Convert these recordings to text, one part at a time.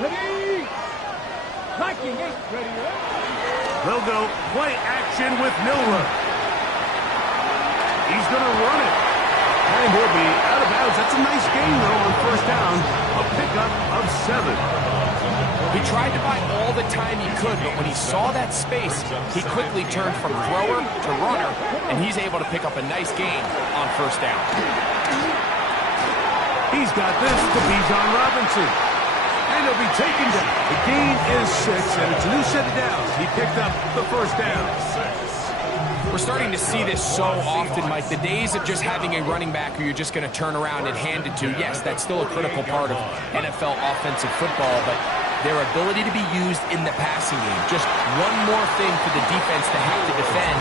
Ready. Viking 8. Ready. They'll go play action with Milroe. He's going to run it. And he'll be out of bounds. That's a nice gain, though, on first down. A pickup of 7. He tried to buy all the time he could, but when he saw that space, he quickly turned from thrower to runner, and he's able to pick up a nice gain on first down. He's got this to Bijan Robinson. And he'll be taken down. The gain is 6, and it's a new set of downs. He picked up the first down. We're starting to see this so often, Mike. The days of just having a running back who you're just going to turn around and hand it to, yes, that's still a critical part of NFL offensive football, but their ability to be used in the passing game, just one more thing for the defense to have to defend,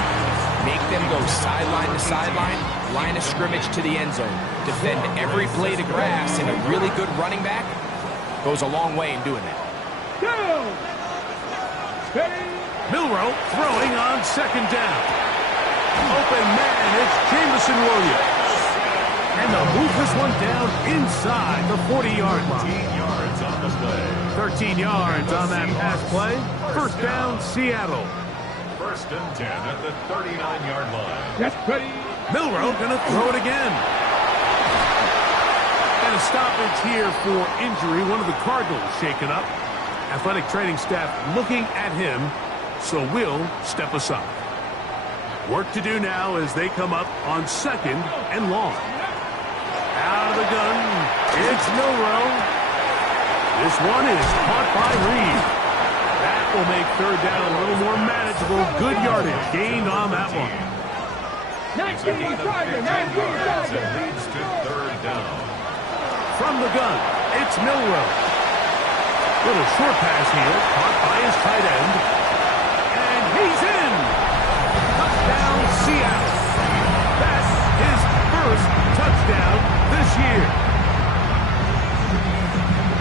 make them go sideline to sideline, line of scrimmage to the end zone, defend every blade of grass, and a really good running back goes a long way in doing that. Go. Ready. Milroe throwing on second down. Open man, it's Jamison Williams. And they'll move this one down inside the 40-yard line. 13 yards on the play. 13 yards on that pass play. First down, Seattle. First and 10 at the 39-yard line. That's ready. Milroe going to throw it again. And a stoppage here for injury. One of the Cardinals shaken up. Athletic training staff looking at him, so we'll step aside. Work to do now as they come up on second and long. Out of the gun, it's Milroe. This one is caught by Reed. That will make third down a little more manageable. Good yardage gained on that one. 19 target. 19 target. Leads to third down. From the gun, it's Milroe. Little short pass here, caught by his tight end. And he's in. Touchdown, Seattle. That's his first touchdown this year.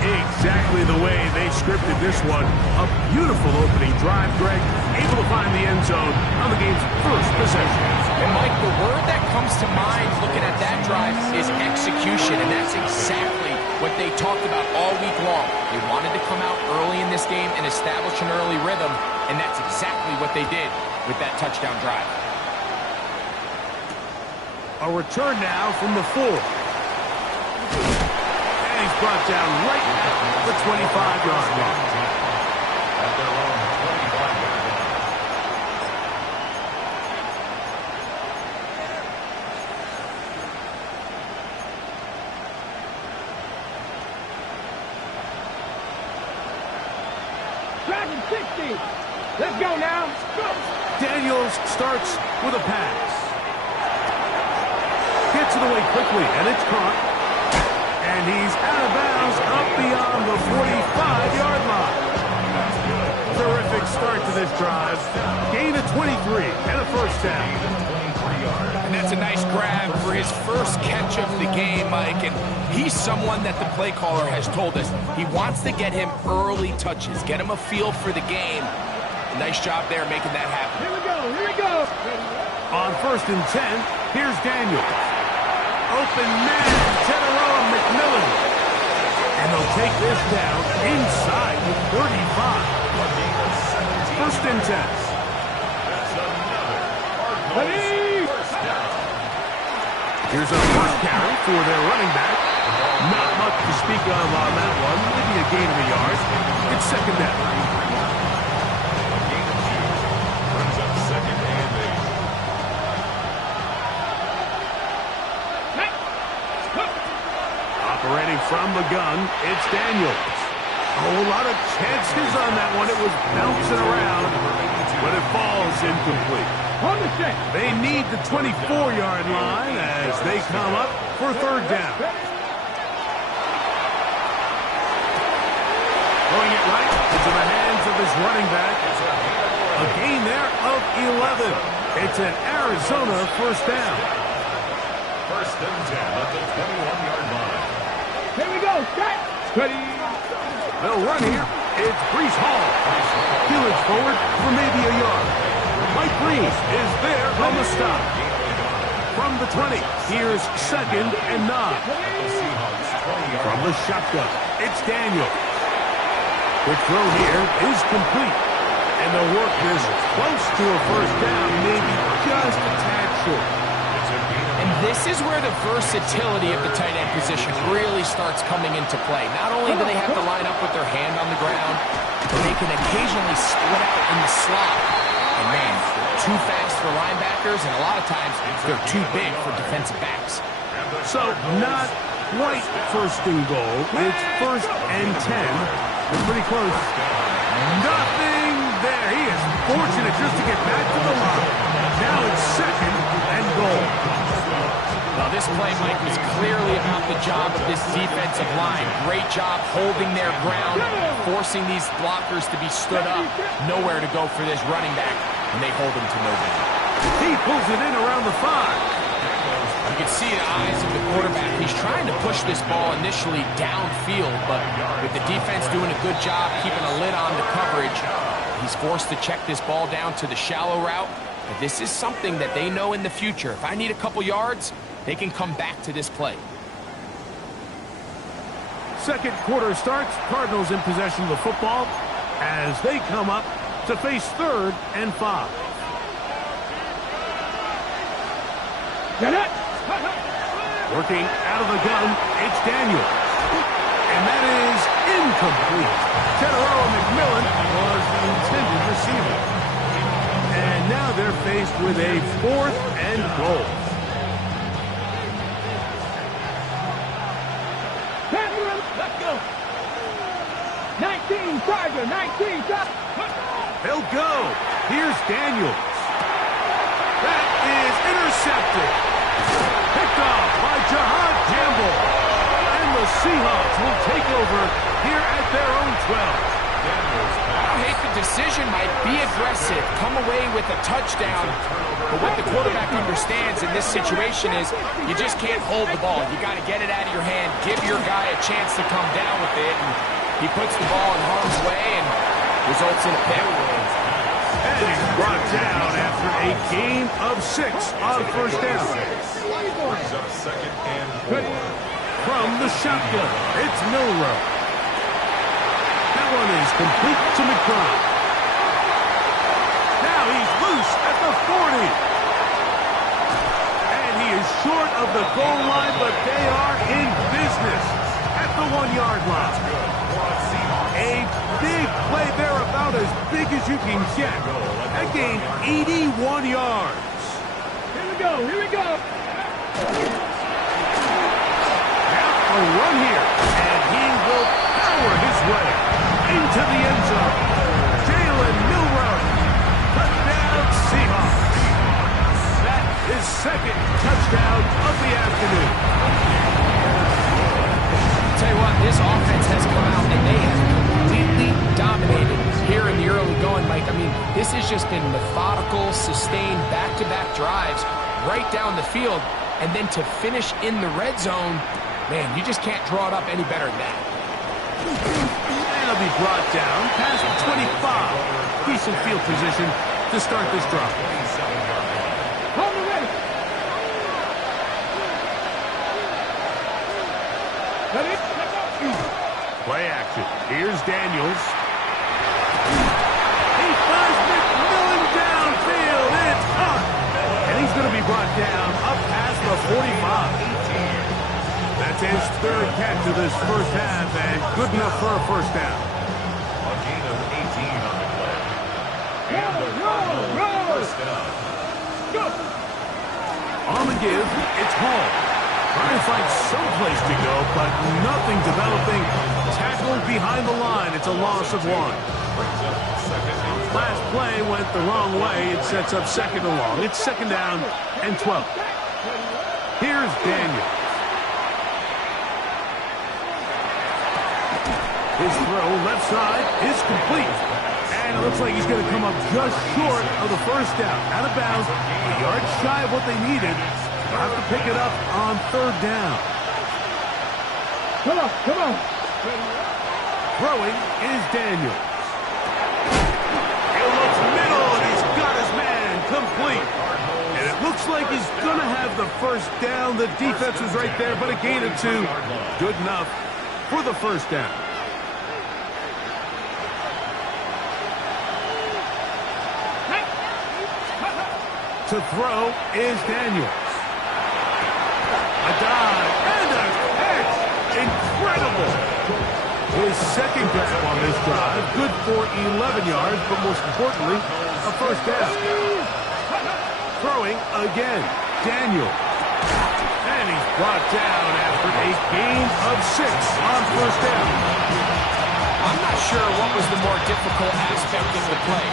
Exactly the way they scripted this one. A beautiful opening drive, Greg. Able to find the end zone on the game's first possession. And Mike, the word that comes to mind looking at that drive is execution, and that's exactly what they talked about all week long. They wanted to come out early in this game and establish an early rhythm, and that's exactly what they did with that touchdown drive. A return now from the 4. And he's brought down right at the 25-yard line. At their own 25-yard line. Dragon 60. Let's go now. Go. Daniels starts with a pass. Gets it away quickly, and it's caught. And he's out of bounds up beyond the 45-yard line. Terrific start to this drive. Gain of 23 and a first down. And that's a nice grab for his first catch of the game, Mike. And he's someone that the play caller has told us he wants to get him early touches, get him a feel for the game. Nice job there making that happen. Here we go. Here we go. On first and 10, here's Daniels. Open man, Teteroa McMillan. And they'll take this down inside the 35. First and 10. That's another Ready. first down. Here's a first carry for their running back. Not much to speak of on that one. Maybe a gain of a yard. It's second down. Brings up second and 8. Operating from the gun, it's Daniels. A whole lot of chances on that one. It was bouncing around, but it falls incomplete. On the set. They need the 24-yard line as they come up for third down. Throwing it right into the hands of his running back. A gain there of 11. It's an Arizona first down. First and 10 at the 21-yard line. Here we go. Set. Ready. They'll run here. It's Breece Hall. Heelage forward for maybe a yard. Mike Breeze is there on the stop. From the 20, here's second and 9. The Seahawks 20-yard From the shotgun, it's Daniel. The throw here is complete. And they'll work this close to a first down, maybe just a tad short. And this is where the versatility of the tight end position really starts coming into play. Not only do they have to line up with their hand on the ground, but they can occasionally split out in the slot. And man, they're too fast for linebackers, and a lot of times they're too big for defensive backs. So not quite first and goal. It's first and 10. They're pretty close. Nothing there. He is fortunate just to get back to the line. Now it's second and goal. Well, this play, Mike, was clearly about the job of this defensive line. Great job holding their ground, forcing these blockers to be stood up. Nowhere to go for this running back, and they hold him to no gain. He pulls it in around the 5. You can see the eyes of the quarterback. He's trying to push this ball initially downfield, but with the defense doing a good job keeping a lid on the coverage, he's forced to check this ball down to the shallow route. But this is something that they know in the future. If I need a couple yards, they can come back to this play. Second quarter starts. Cardinals in possession of the football as they come up to face third and 5. Get it! Working out of the gun, it's Daniels. And that is incomplete. General McMillan was the intended receiver. And now they're faced with a fourth and goal. Let's go! 19, Charger, 19, They'll go. Here's Daniels. That is intercepted. Picked off by Jahad Campbell. And the Seahawks will take over here at their own 12. I hate the decision, Mike. Be aggressive. Come away with a touchdown. But what the quarterback understands in this situation is you just can't hold the ball. You got to get it out of your hand. Give your guy a chance to come down with it. And he puts the ball in harm's way and results in a pick. And he's brought down after a gain of 6 on first down. Brings up second and 4. From the shotgun, it's Milroe. That one is complete to McBride. Now he's loose at the 40. And he is short of the goal line, but they are in business at the 1-yard line. A big play there, about as big as you can get. That gained 81 yards. Here we go, here we go. Now a run here, and he will power his way into the end zone. Jalen Milroe, touchdown Seahawks. That is second touchdown of the afternoon. I'll tell you what, this offense has come out and they have completely dominated here in the early going, Mike. I mean, this has just been methodical, sustained, back-to-back drives right down the field. And then to finish in the red zone, man, you just can't draw it up any better than that. That'll be brought down past 25. Decent field position to start this drive. Hold the ready. Ready? Play action. Here's Daniels. He finds McMillan downfield. It's up. And he's going to be brought down up past the 45. That's his third catch of this first half, and good enough for a first down. A gain of 18 on the play. And the Cardinals first down. Go! On the give, it's Hall. Trying to find some place to go, but nothing developing. Tackled behind the line. It's a loss of 1. Brings up second and 12. Last play went the wrong way. It sets up second and long. It's second down and 12. Here's Daniels. His throw left side is complete. And it looks like he's going to come up just short of the first down. Out of bounds, a yard shy of what they needed. They'll have to pick it up on third down. Come on, come on. Throwing is Daniels. He looks middle, and he's got his man complete. And it looks like he's going to have the first down. The defense was right there, but a gain of 2. Good enough for the first down. To throw is Daniels. A dive and a catch. Incredible. His second grab on this drive. Good for 11 yards, but most importantly, a first down. Throwing again. Daniels. And he's brought down after a gain of 6 on first down. I'm not sure what was the more difficult aspect of the play.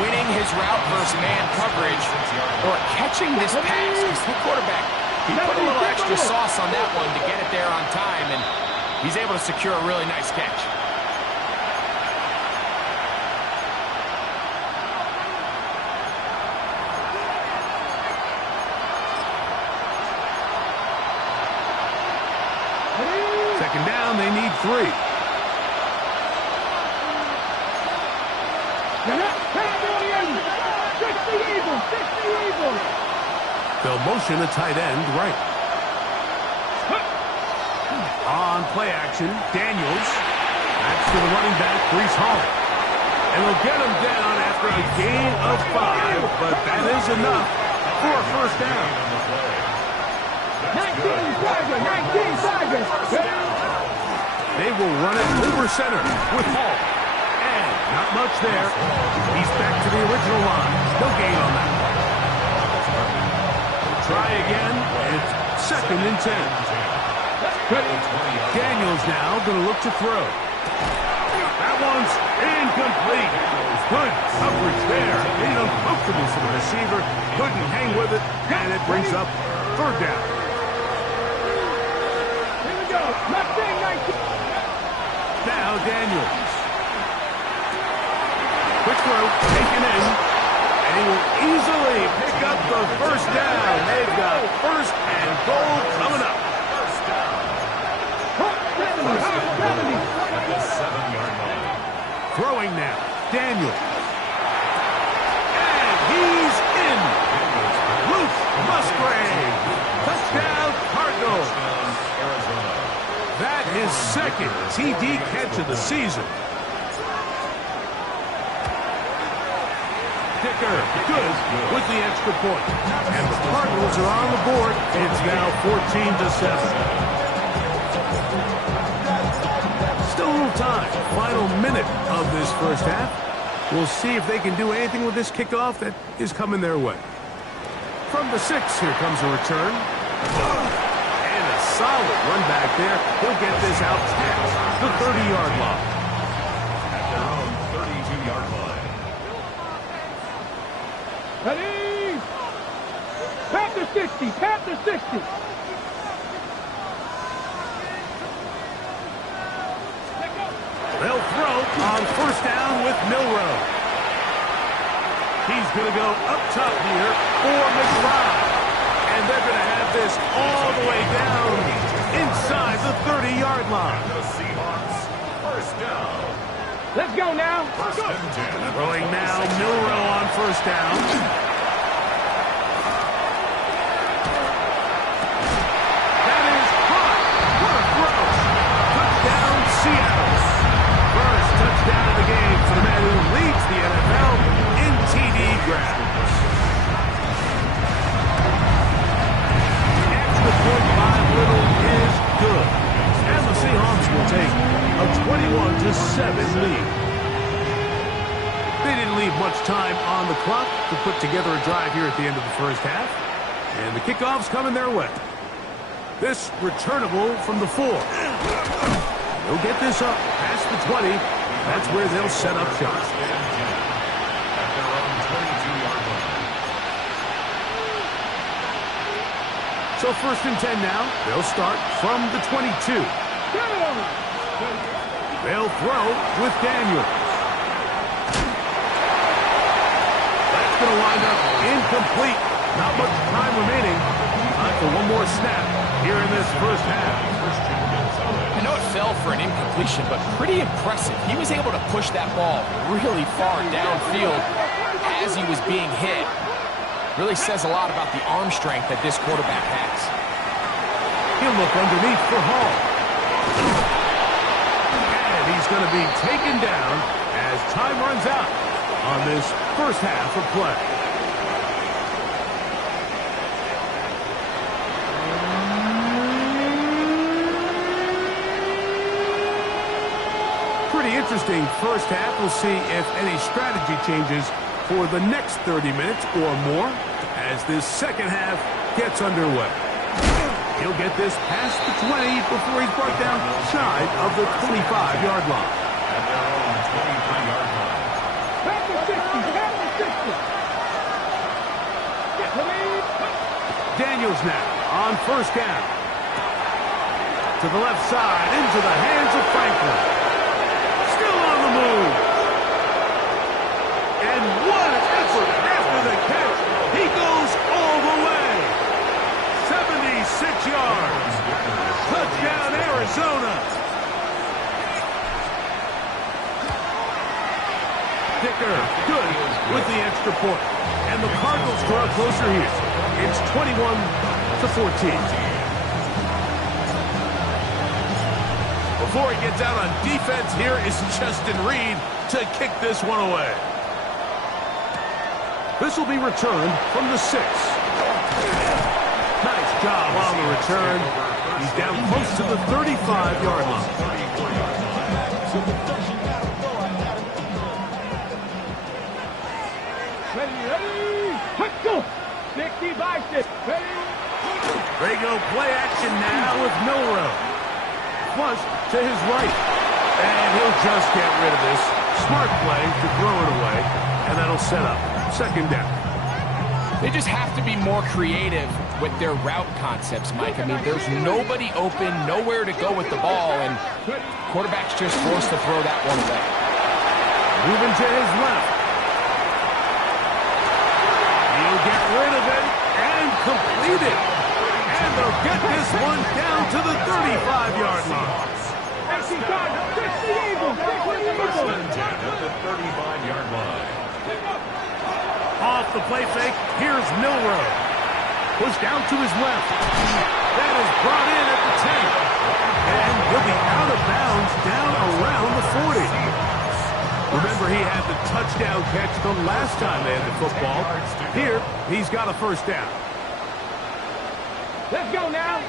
Winning his route versus man coverage or catching this pass. Because the quarterback, he put a little extra sauce on that one to get it there on time, and he's able to secure a really nice catch. Second down, they need 3. They'll motion a tight end right. On play action, Daniels. That's to the running back, Breece Hall. And they'll get him down after a gain of 5, but that is enough for a first down. 19 targets. They will run it over center with Hall. And not much there. He's back to the original line. No gain on that. Try again. It's 2nd and 10. Daniels now going to look to throw. That one's incomplete. Good coverage there. Made it uncomfortable for the receiver. Couldn't hang with it. And it brings up 3rd down. Here we go. Now Daniels. Quick throw, taken in. And he will easily pick up the first down. They've got 1st and goal coming up. Throwing now, Daniels. And he's in. Luke Musgrave. Touchdown, Cardinals. That is 2nd TD catch of the season. Kicker, good with the extra point. And the Cardinals are on the board. It's now 14-7. Still a little time. Final minute of this first half. We'll see if they can do anything with this kickoff that is coming their way. From the 6, here comes a return. And a solid run back there. He'll get this out past the 30-yard line. At their own 32-yard line. Ready? Pat the 60. Pat the 60. They'll throw on first down with Milroe. He's going to go up top here for McBride. And they're going to have this all the way down inside the 30-yard line. The Seahawks, first down. Let's go now. First and 10. Throwing now, Milroe on first down. That is caught. What a throw. Touchdown, Seattle. First touchdown of the game for the man who leads the NFL in TD grabs. The extra point by little is good. And the Seahawks will take a 21-7 lead. They didn't leave much time on the clock to put together a drive here at the end of the first half. And the kickoff's coming their way. This returnable from the 4. They'll get this up past the 20. That's where they'll set up shop. At their own 22-yard line. So 1st and 10 now. They'll start from the 22. They'll throw with Daniels. That's going to wind up incomplete. Not much time remaining. Time for one more snap here in this first half. I know it fell for an incompletion, but pretty impressive. He was able to push that ball really far downfield as he was being hit. Really says a lot about the arm strength that this quarterback has. He'll look underneath for Hall. And he's going to be taken down as time runs out on this first half of play. pretty interesting first half. We'll see if any strategy changes for the next 30 minutes or more as this second half gets underway. He'll get this past the 20 before he's brought down shy of the 25-yard line. At their own 23-yard line. Back to 60, back to 60. Daniels now on first down. To the left side, into the hands of Franklin. Still on the move. And what an effort after the catch. He goes all the way. 76 yards. Touchdown, Arizona. Dicker, good with the extra point. And the Cardinals draw closer here. It's 21-14. Before he gets out on defense, here is Justin Reed to kick this one away. This will be returned from the 6. Nice job on the return. He's down close to the 35-yard line. Ready, let's go. 60 by 6. Ready. They go play action now with Milroe. Flush to his right. And he'll just get rid of this. Smart play to throw it away. And that'll set up second down. They just have to be more creative with their route concepts, Mike. I mean, there's nobody open, nowhere to go with the ball, and quarterback's just forced to throw that one away. Moving to his left. He'll get rid of it and complete it. And they'll get this one down to the 35-yard line. First and 10 at the 35-yard line. Off the play fake, here's Milroe. Pushed down to his left. That is brought in at the 10. And he'll be out of bounds down around the 40. Remember, he had the touchdown catch the last time they had the football. Here, he's got a first down. Let's go now.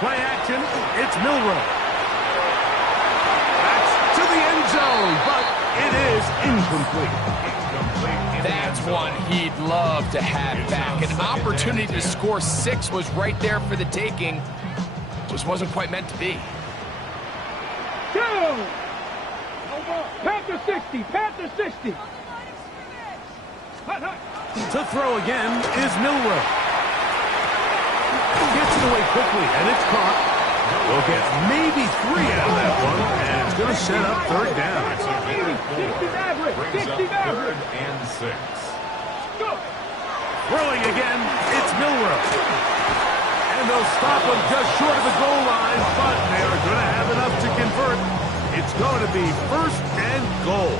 Play action, it's Milroe. That's to the end zone, but it is incomplete. That's one he'd love to have back. An opportunity to score 6 was right there for the taking. Just wasn't quite meant to be. Go! Panther 60, Panther 60. To throw again is Milroe. Gets it away quickly, and it's caught. They'll get maybe 3 out of that one, and it's going to set up third down. 60 Maverick, Brings up 60 third Maverick. and 6. Go! Throwing again, it's Milroe. And they'll stop him just short of the goal line, but they are going to have enough to convert. It's going to be first and goal.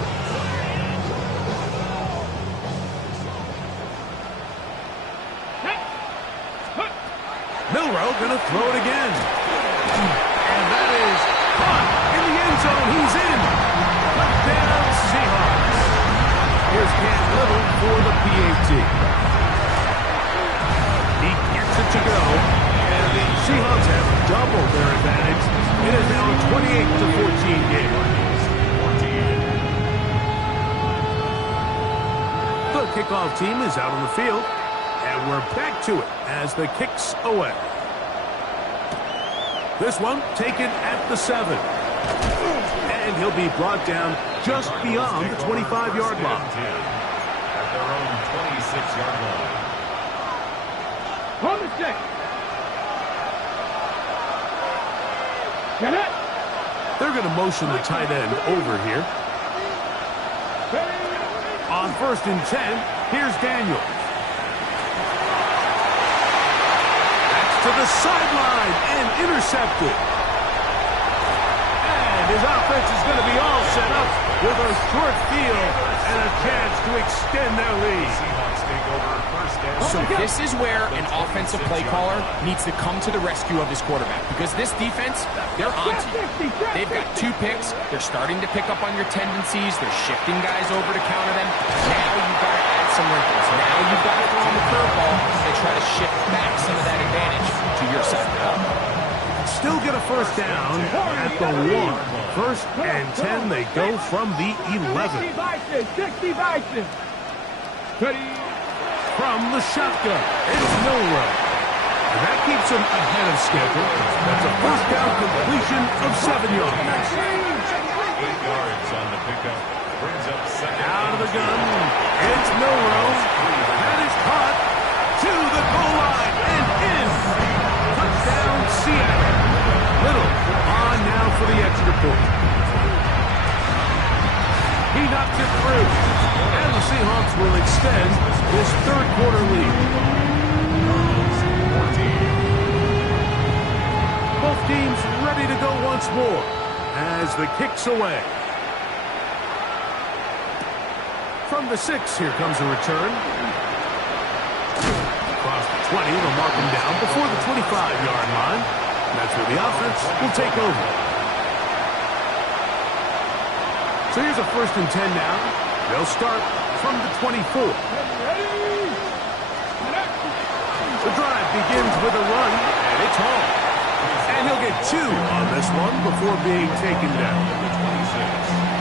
Milroe going to throw it again. And that is caught in the end zone. He's in. Touchdown, Seahawks. Here's Cam Little for the PAT. He gets it to go. And the Seahawks have doubled their advantage. It is now a 28-14 game. The kickoff team is out on the field. And we're back to it as the kick's away. This one taken at the 7. And he'll be brought down just beyond the 25-yard line. At their own 26-yard line. On the 6. Get it. They're going to motion the tight end over here. On first and 10, here's Daniels. To the sideline and intercepted. And his offense is going to be all set up with a short field and a chance to extend their lead. Seahawks take over first and So this is where an offensive play caller needs to come to the rescue of his quarterback, because this defense, they're on to you. They've got 2 picks. They're starting to pick up on your tendencies. They're shifting guys over to counter them. Now you've got to add some wrinkles. Now you've got to throw in the curveball and try to shift back some of that advantage to your side of the ball. still get a first down at the 1. First and 10, they go from the 11. 60 Bison. From the shotgun, it's Milrow. And that keeps him ahead of schedule. That's a first down completion of 7 yards. 8 yards on the pickup. Brings up second. Out of the gun, it's Milrow. That is caught to the goal line and in. Touchdown, Seattle. Little on now for the extra point. He knocks it through. And the Seahawks will extend this third quarter lead. Both teams ready to go once more as the kick's away. From the 6, here comes a return. Across the 20, they'll mark him down before the 25-yard line. That's where the offense will take over. So here's a first and 10 now. They'll start from the 24. The drive begins with a run, and it's home. And he'll get 2 on this one before being taken down.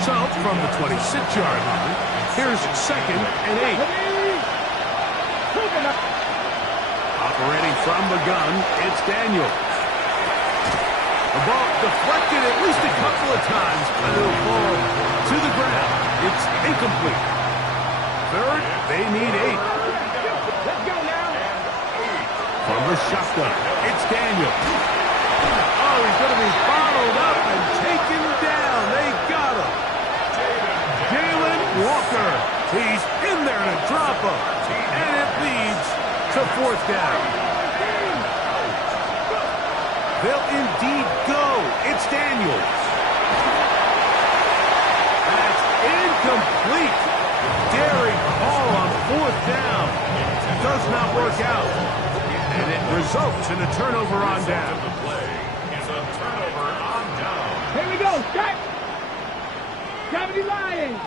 So from the 26-yard line, here's second and 8. Operating from the gun, it's Daniel. The ball deflected at least a couple of times, but it'll fall to the ground. It's incomplete. Third, they need 8. Let's go now. From the shotgun, it's Daniel. Oh, he's going to be bottled up and taken down. They got him. Jalen Walker. He's in there to drop him. And it leads to 4th down. They'll indeed go. It's Daniels. That's incomplete. Daring call on 4th down. Does not work out. And it results in a turnover on down. The play is a turnover on down. Here we go. Start. 70 Lions.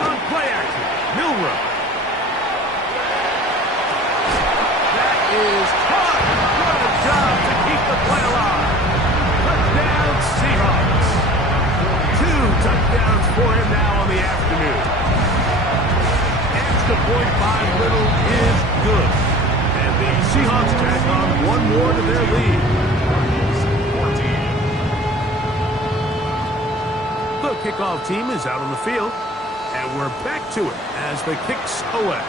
On play action, Milrow. That is caught. What a job to keep the play alive. Touchdown, Seahawks. 2 touchdowns for him now on the afternoon. Extra point by Little is good. And the Seahawks tack on 1 more to their lead. 14. The kickoff team is out on the field. And we're back to it as the kick's away.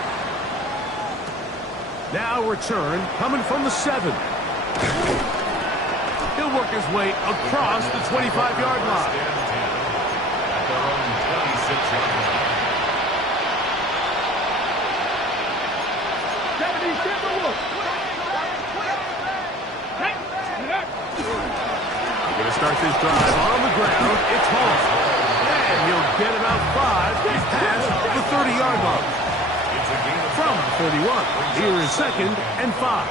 Now return coming from the 7. He'll work his way across the 25-yard line. At their own 26-yard line. 70 Timberwolves. We're going to start this drive on the ground. It's Hall. And he'll get about 5 past the 30-yard line. From 31, here is second and 5.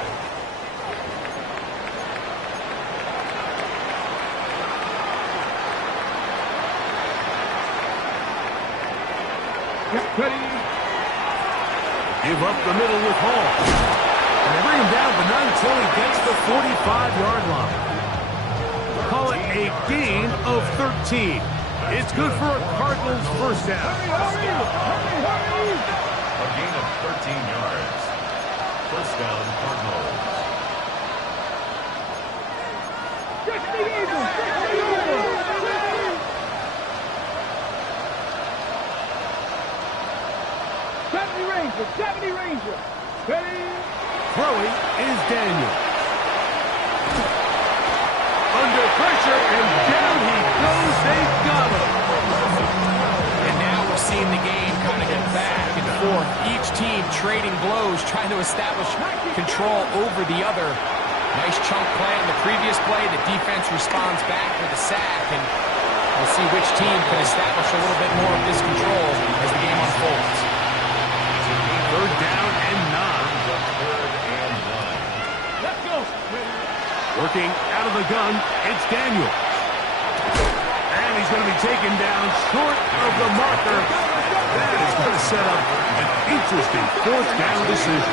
Ready. Give up the middle with Hall. And they bring him down, but not until he gets the 45-yard line. Call it a gain of 13. It's good for a Cardinals first down. Hurry. A gain of 13 yards. First down, Cardinals. 60 Eagles. 60 Eagles. 70 Rangers. 70 Rangers. Ready. Throwing is Daniel. Under pressure, and down he goes. They've got him. And now we're seeing the game kind of get back and forth. Each team trading blows, trying to establish control over the other. Nice chunk play on the previous play. The defense responds back with a sack, and we'll see which team can establish a little bit more of this control as the game unfolds. Third down and 9. Let's go. Working out of the gun, it's Daniel. And he's going to be taken down short of the marker. That is interesting fourth down decision.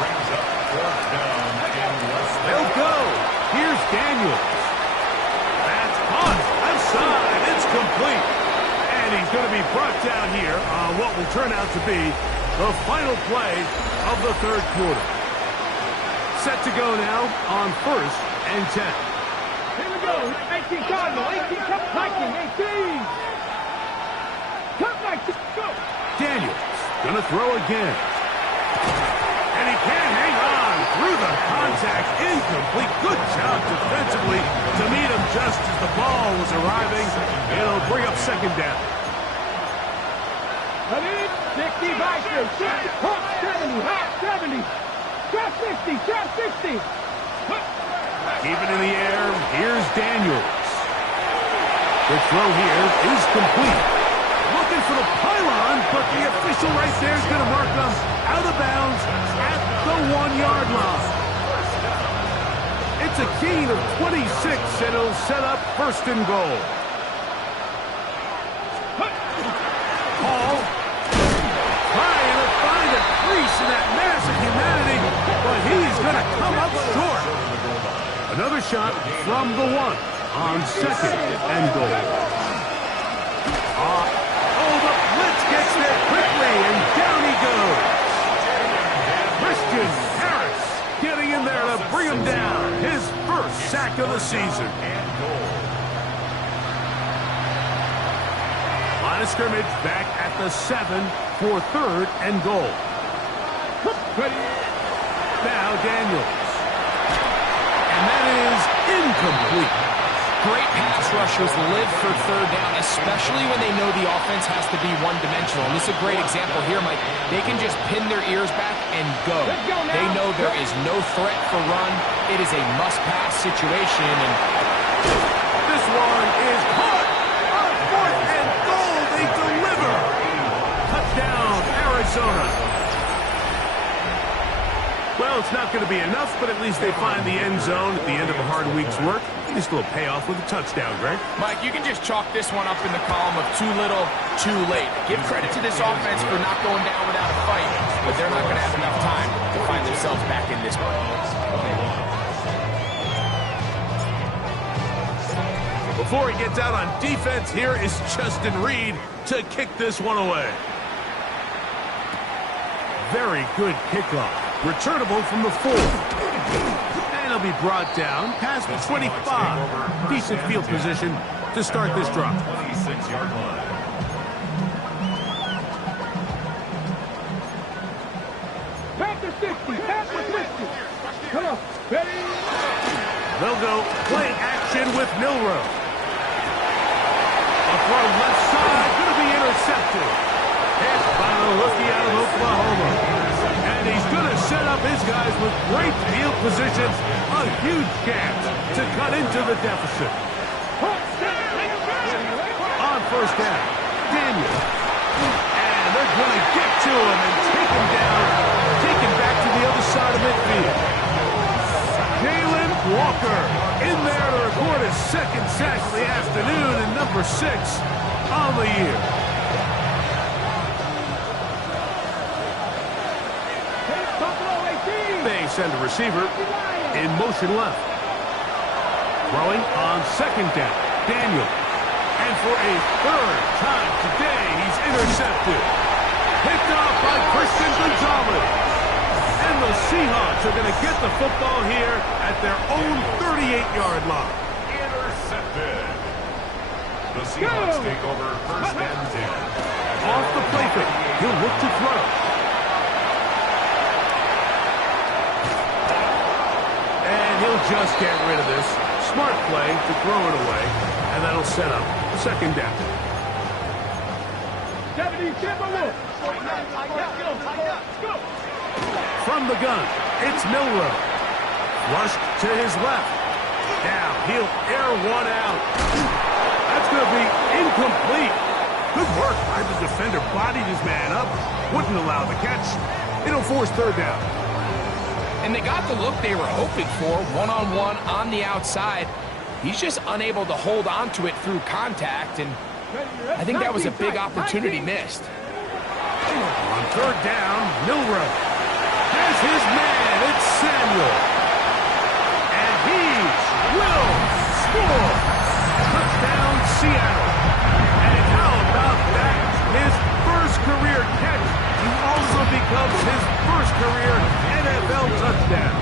Brings up fourth down and less than. They'll go. Here's Daniels. That's caught. Left side. It's complete. And he's going to be brought down here on what will turn out to be the final play of the third quarter. Set to go now on 1st and 10. Here we go. 18 Cardinals. 18 Cup Viking. 18. Cup Viking. Go. Daniels going to throw again. And he can't hang on through the contact. Incomplete. Good job defensively to meet him just as the ball was arriving. It'll bring up second down. 60 Vikings. 70. Half 70. Trap 60. Trap 60. Keep it in the air. Here's Daniels. The throw here is complete. Looking for the pylon, but the official right there is going to mark them out of bounds at the 1-yard line. It's a gain of 26, and it'll set up 1st and goal. Hall trying to find a crease in that mass of humanity, but he's going to come up short. Another shot from the 1 on 2nd and goal. The blitz gets there quickly, and down he goes. Christian Harris getting in there to bring him down. His first sack of the season. Line of scrimmage back at the 7 for 3rd and goal. Now Daniels. And that is incomplete. Great pass rushers live for 3rd down, especially when they know the offense has to be one-dimensional. And this is a great example here, Mike. They can just pin their ears back and go. They know there is no threat for run. It is a must-pass situation. And this one is caught on 4th and goal. They deliver. Touchdown, Arizona. Well, it's not going to be enough, but at least they find the end zone at the end of a hard week's work. Nice little payoff with a touchdown, Greg. Mike, you can just chalk this one up in the column of too little, too late. Give credit to this offense for not going down without a fight, but they're not going to have enough time to find themselves back in this one. Before he gets out on defense, here is Justin Reed to kick this one away. Very good kickoff. Returnable from the 4. And he'll be brought down past the 25. Decent field position to start this drop. 26-yard line. Panther 60. Panther 60. Come on. Ready? They'll go play action with Milroe. A throw left side, going to be intercepted. Hit by the rookie out of Oklahoma. And he's going to set up his guys with great field positions. A huge chance to cut into the deficit. On 1st down, Daniels. And they're going to get to him and take him down. Take him back to the other side of midfield. Jalen Walker in there to record his 2nd sack of the afternoon and number 6 on the year. They send a receiver in motion left. Throwing on 2nd down, Daniel. And for a 3rd time today, he's intercepted. Picked off by Christian Gonzalez. And the Seahawks are going to get the football here at their own 38-yard line. Intercepted. The Seahawks take over 1st and 10. Off the play fake. He'll look to throw. And he'll just get rid of this. Smart play to throw it away. And that'll set up 2nd down. 70, From the gun, it's Milroe. Rushed to his left. Now he'll air one out. That's going to be incomplete. Good work by the defender. Bodied his man up. Wouldn't allow the catch. It'll force 3rd down. And they got the look they were hoping for, one-on-one on the outside. He's just unable to hold on to it through contact, and I think that was a big opportunity missed. On third down, Milroe has his man. It's Samuel. And he will score. Touchdown, Seattle. And how about that? His first career catch. He also becomes his first career NFL touchdown.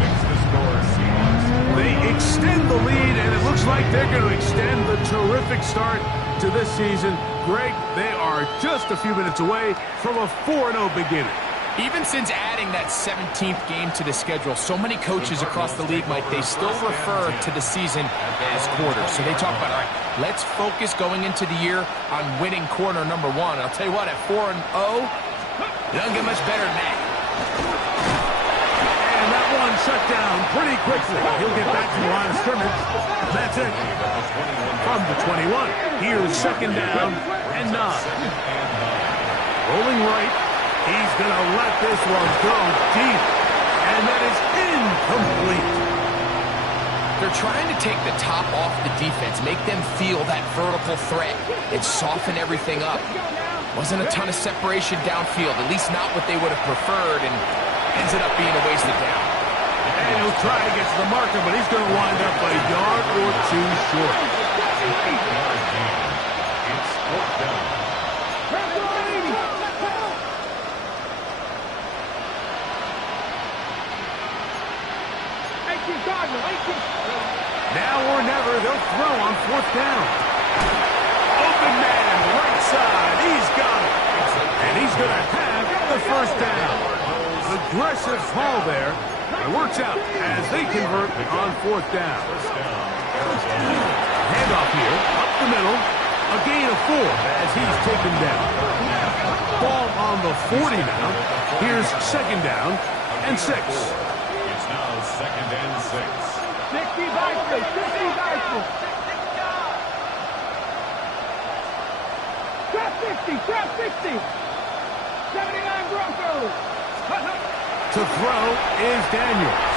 Makes the score Seahawks. They extend the lead, and it looks like they're going to extend the terrific start to this season. Greg, they are just a few minutes away from a 4-0 beginning. Even since adding that 17th game to the schedule, so many coaches across the league, Mike, they still refer to the season as quarters. So they talk about, all right, let's focus going into the year on winning quarter number 1. I'll tell you what, at 4-0, it doesn't get much better than that. And that one shut down pretty quickly. He'll get back to the line of scrimmage. That's it. From the 21. Here's second down and 9. Rolling right. He's going to let this one go deep. And that is incomplete. They're trying to take the top off the defense, make them feel that vertical threat, and soften everything up. Wasn't a ton of separation downfield, at least not what they would have preferred, and ends up being a wasted down. And he'll try to get to the marker, but he's going to wind up a yard or 2 short. It's 4th down. Now or never, they'll throw on 4th down. Open man, right side. He's got it. And he's going to have the first down. Aggressive call there. It works out as they convert on 4th down. Handoff here, up the middle. A gain of 4 as he's taken down. Ball on the 40 now. Here's second down and 6. It's now 2nd and 6. 60 Bison, 60 Bison. Trap 60, trap 60. 79 Broncos. To throw is Daniels.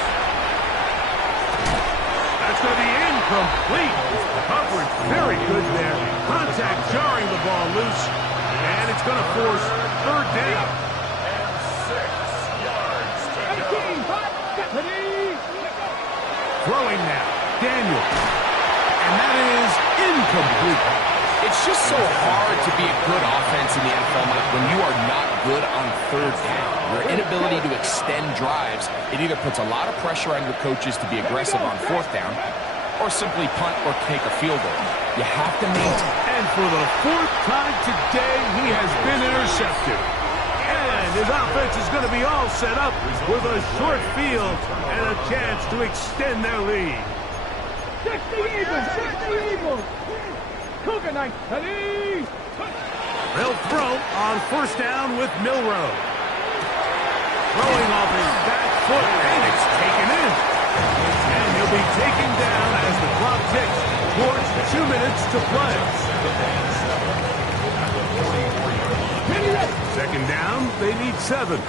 That's going to be incomplete. Coverage very good there. Contact jarring the ball loose. And it's going to force 3rd down. And 6 yards to go. 18, 5, Throwing now, Daniels. And that is incomplete. It's just so hard to be a good offense in the NFL, Mike, when you are not good on 3rd down. Your inability to extend drives, it either puts a lot of pressure on your coaches to be aggressive on 4th down, or simply punt or take a field goal. You have to maintain. And for the 4th time today, he has been intercepted. And his offense is going to be all set up with a short field and a chance to extend their lead. 60 Eagles, 60 Eagles. Cougar Knights, ready. They'll throw on 1st down with Milroe. Throwing off his back foot, and it's taken in. And he'll be taken down as the clock ticks towards 2 minutes to play. Second down, they need 7. 18,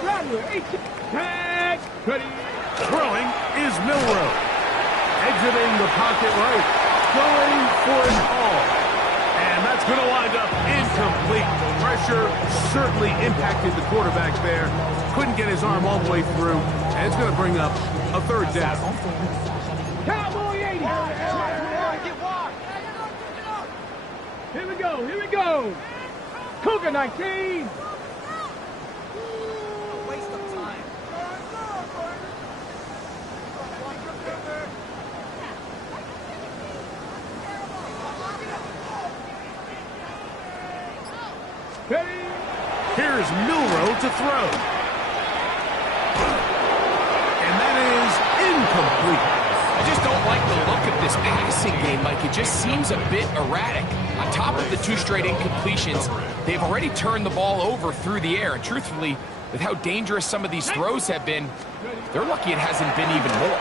Rodler, 18. Tag, ready. Throwing is Milroe. Exiting the pocket right. Going for it all. And that's going to wind up incomplete. Pressure certainly impacted the quarterback there. Couldn't get his arm all the way through. And it's going to bring up a 3rd down. Cowboy 80. Here we go, here we go. Cougar 19. Waste of time. Ready. Here's Milroe to throw. And that is incomplete. I just don't like the look of this passing game, Mike. It just seems a bit erratic. On top of the 2 straight incompletions, they've already turned the ball over through the air. And truthfully, with how dangerous some of these throws have been, they're lucky it hasn't been even more.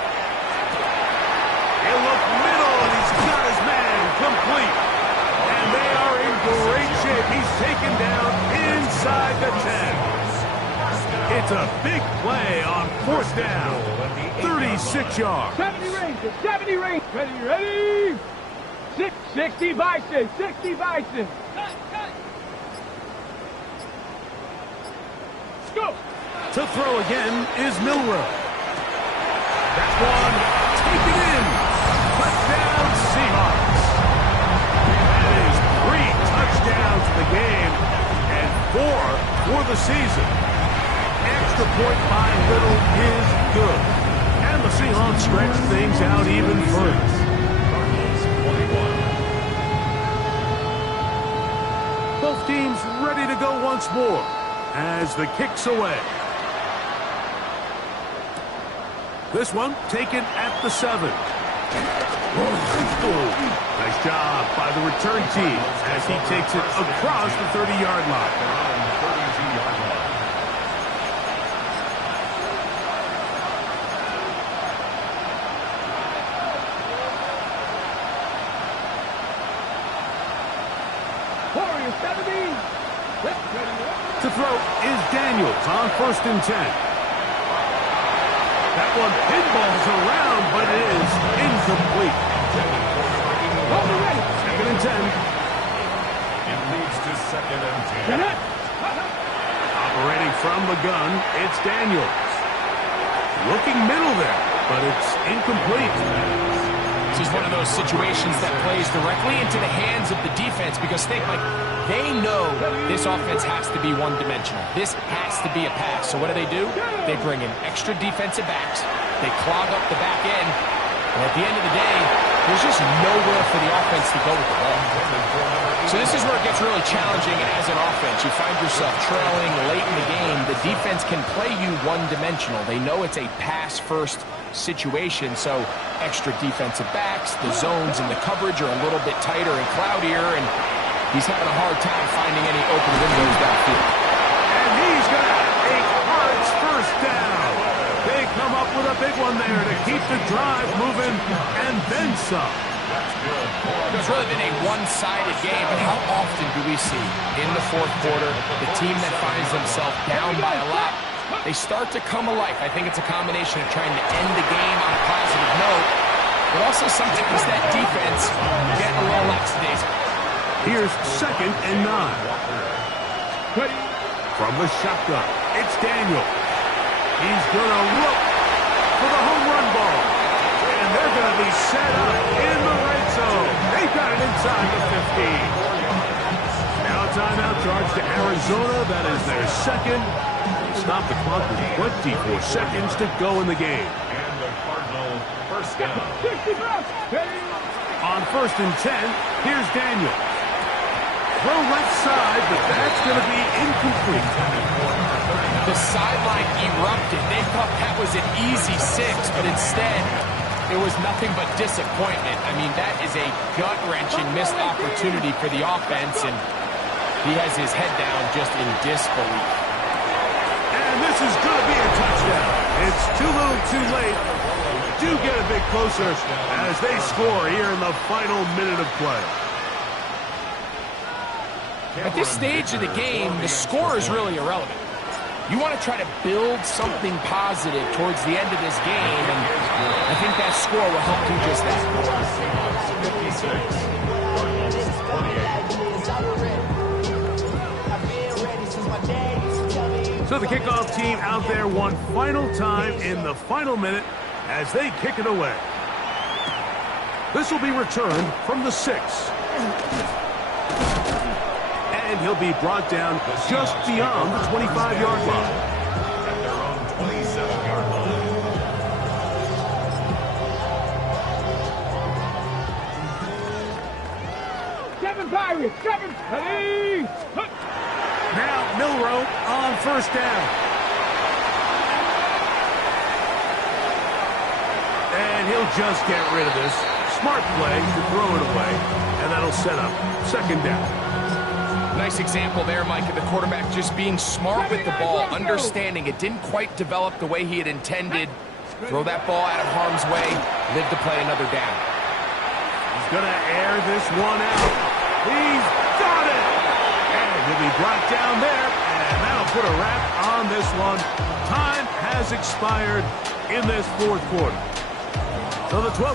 He'll look middle, and he's got his man complete. And they are in great shape. He's taken down inside the 10. It's a big play on 4th down. 36 yards. 70 range, 70 range. Ready, ready. 60 Bison, 60 Bison. Go. To throw again is Milroe. That one taken in. Touchdown Seahawks. That is 3 touchdowns in the game and 4 for the season. Extra point by Little is good. And the Seahawks stretch things out even further. Cardinals 21. Both teams ready to go once more as the kick's away. This one taken at the 7. Nice job by the return team as he takes it across the 30-yard line. On the 32-yard line. Warrior 70. To throw is Daniels on 1st and 10. That one pinballs around, but it is incomplete. Second and 10. It leads to 2nd and 10. Operating from the gun, it's Daniels. Looking middle there, but it's incomplete. This is one of those situations that plays directly into the hands of the defense because think, like, they know this offense has to be one-dimensional. This has to be a pass. So what do? They bring in extra defensive backs. They clog up the back end. And at the end of the day, there's just nowhere for the offense to go with the ball. So this is where it gets really challenging as an offense. You find yourself trailing late in the game. The defense can play you one-dimensional. They know it's a pass-first situation, so extra defensive backs, the zones and the coverage are a little bit tighter and cloudier, and he's having a hard time finding any open windows downfield. And he's going to have a Cards first down. They come up with a big one there to keep the drive moving, and then some. It's really been a one-sided game, but how often do we see in the 4th quarter the team that finds themselves down by a lot, they start to come alive. I think it's a combination of trying to end the game on a positive note, but also sometimes that defense getting a little lackadaisical. Here's 2nd and 9. From the shotgun, it's Daniel. He's going to look for the home run ball. And they're going to be set up in the red zone. They've got it inside the 15. Now a timeout charge to Arizona. That is their 2nd. Stop the clock with 24 seconds to go in the game. And the Cardinals first down. On 1st and 10, here's Daniel. Throw left side, but that's going to be incomplete. The sideline erupted. They thought that was an easy 6, but instead it was nothing but disappointment. I mean, that is a gut-wrenching missed opportunity for the offense, and he has his head down just in disbelief. And this is going to be a touchdown. It's too little too late. Do get a bit closer as they score here in the final minute of play. At this stage of the game, the score is really irrelevant. You want to try to build something positive towards the end of this game, and I think that score will help do just that. 56, So the kickoff team out there one final time in the final minute as they kick it away. This will be returned from the 6. And he'll be brought down just beyond the 25-yard line. At their own 27-yard line. 7 Pirates, 7. Ready. Now Milroe on 1st down. And he'll just get rid of this. Smart play to throw it away. And that'll set up 2nd down. Nice example there, Mike, of the quarterback just being smart with the ball, understanding it didn't quite develop the way he had intended. Throw that ball out of harm's way, live to play another down. He's going to air this one out. He's got it! And he'll be brought down there, and that'll put a wrap on this one. Time has expired in this 4th quarter. So the 12th